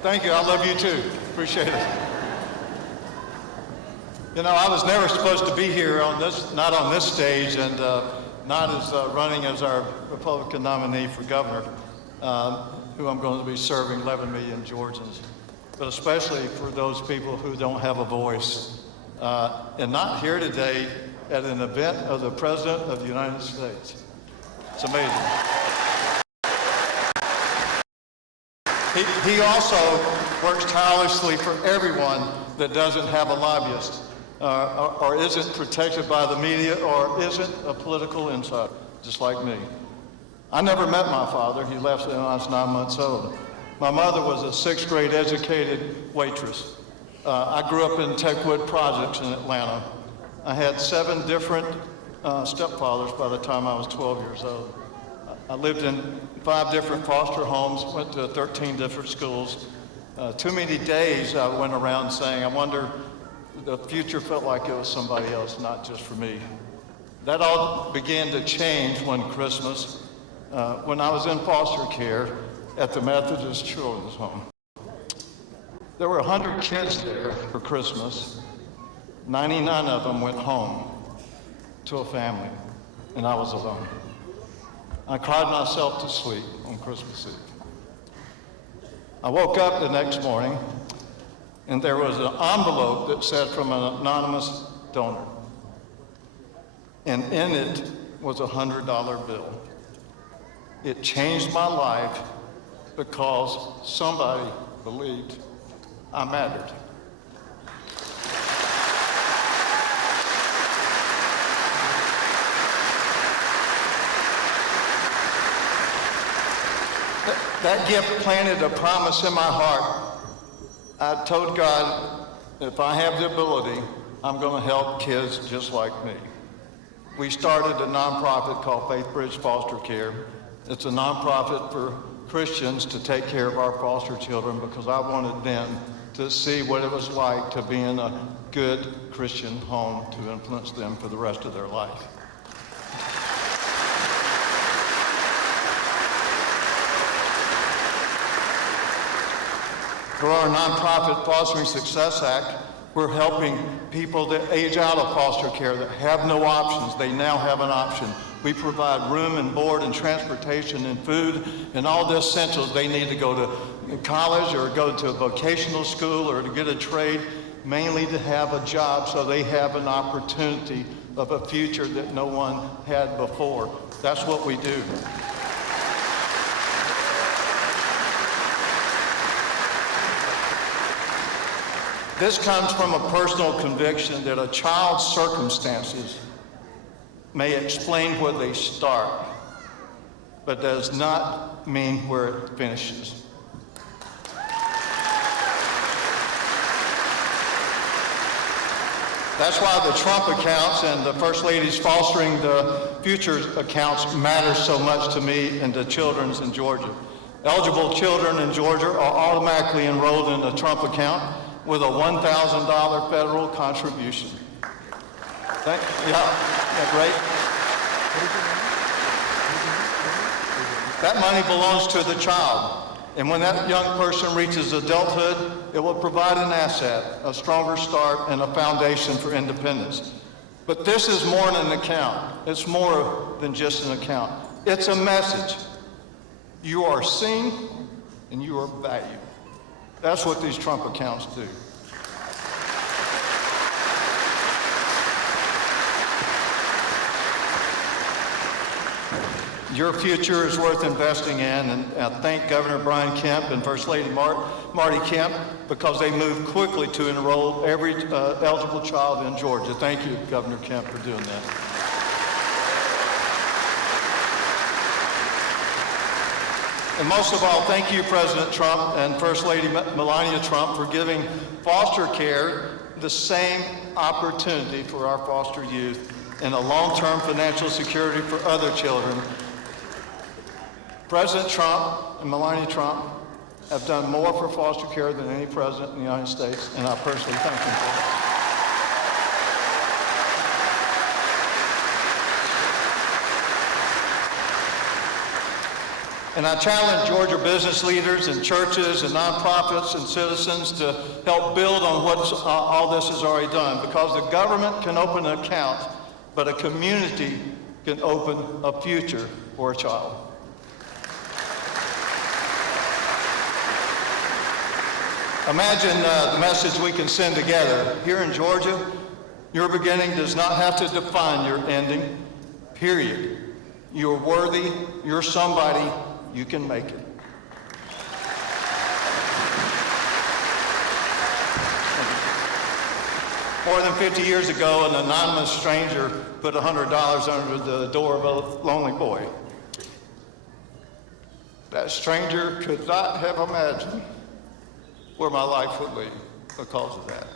Thank you. I love you too. Appreciate it. You know, I was never supposed to be here not on this stage, and not as running as our Republican nominee for governor, who I'm going to be serving 11 million Georgians, but especially for those people who don't have a voice, and not here today at an event of the President of the United States. It's amazing. He also works tirelessly for everyone that doesn't have a lobbyist, or isn't protected by the media, or isn't a political insider, just like me. I never met my father. He left when I was 9 months old. My mother was a sixth grade educated waitress. I grew up in Techwood Projects in Atlanta. I had 7 different stepfathers by the time I was 12 years old. I lived in 5 different foster homes, went to 13 different schools. Too many days I went around saying, I wonder, the future felt like it was somebody else, not just for me. That all began to change one Christmas when I was in foster care at the Methodist Children's Home. There were 100 kids there for Christmas. 99 of them went home to a family, and I was alone. I cried myself to sleep on Christmas Eve. I woke up the next morning, and there was an envelope that said from an anonymous donor. And in it was a $100 bill. It changed my life because somebody believed I mattered. That gift planted a promise in my heart. I told God, if I have the ability, I'm going to help kids just like me. We started a nonprofit called Faith Bridge Foster Care. It's a nonprofit for Christians to take care of our foster children because I wanted them to see what it was like to be in a good Christian home to influence them for the rest of their life. Through our nonprofit Fostering Success Act, we're helping people that age out of foster care that have no options. They now have an option. We provide room and board and transportation and food and all the essentials they need to go to college or go to a vocational school or to get a trade, mainly to have a job so they have an opportunity of a future that no one had before. That's what we do. This comes from a personal conviction that a child's circumstances may explain where they start, but does not mean where it finishes. That's why the Trump accounts and the First Lady's fostering the future accounts matter so much to me and to children in Georgia. Eligible children in Georgia are automatically enrolled in the Trump account with a $1,000 federal contribution. Yeah, great. That money belongs to the child. And when that young person reaches adulthood, it will provide an asset, a stronger start, and a foundation for independence. But this is more than an account. It's more than just an account. It's a message. You are seen and you are valued. That's what these Trump accounts do. Your future is worth investing in, and I thank Governor Brian Kemp and First Lady Marty Kemp because they moved quickly to enroll every eligible child in Georgia. Thank you, Governor Kemp, for doing that. And most of all, thank you, President Trump and First Lady Melania Trump, for giving foster care the same opportunity for our foster youth and a long-term financial security for other children. President Trump and Melania Trump have done more for foster care than any president in the United States, and I personally thank them for it. And I challenge Georgia business leaders and churches and nonprofits and citizens to help build on what all this has already done, because the government can open an account, but a community can open a future for a child. Imagine the message we can send together. Here in Georgia, your beginning does not have to define your ending, period. You're worthy, you're somebody, you can make it. More than 50 years ago, an anonymous stranger put $100 under the door of a lonely boy. That stranger could not have imagined where my life would lead because of that.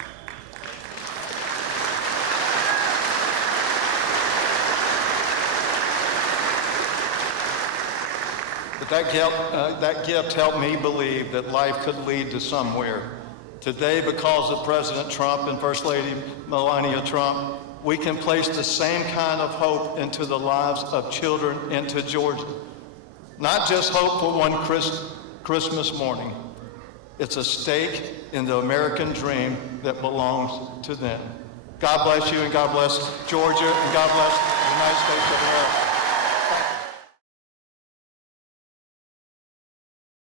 But that gift helped me believe that life could lead to somewhere. Today, because of President Trump and First Lady Melania Trump, we can place the same kind of hope into the lives of children into Georgia. Not just hope for one Christmas morning. It's a stake in the American dream that belongs to them. God bless you, and God bless Georgia, and God bless the United States of America.